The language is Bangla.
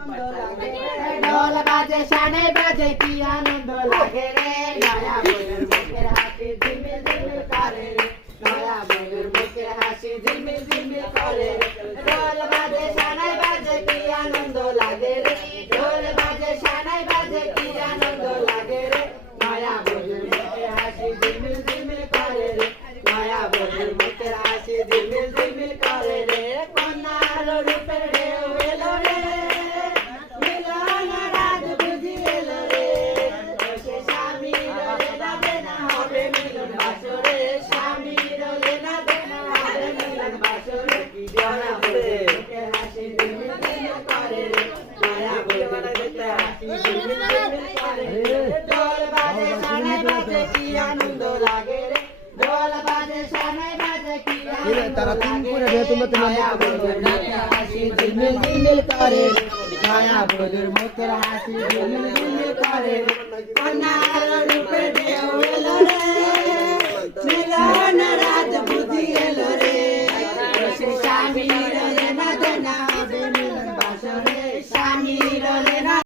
ঢোল বাজে শানে বাজে কি আনন্দ লাগে রে নয়া বউয়ের মুখের হাসি ঝিলমিল ঝিলমিল করে রে নয়া বউয়ের মুখের হাসি ঝিলমিল ঝিলমিল করে রে ঢোল বাজে শানে বাজে কি আনন্দ লাগে রে ঢোল বাজে শানে বাজে কি আনন্দ লাগে রে নয়া বউয়ের মুখের হাসি ঝিলমিল ঝিলমিল করে রে নয়া বউয়ের মুখের হাসি ঝিলমিল ঝিলমিল করে রে কন্যার রূপের ঢেউ এলো রে তারা তিন করে রে তোমরা হাসি ঝিলমিল ঝিলমিল করে নয়া বধুর মুখের হাসি ঝিলমিল ঝিলমিল করে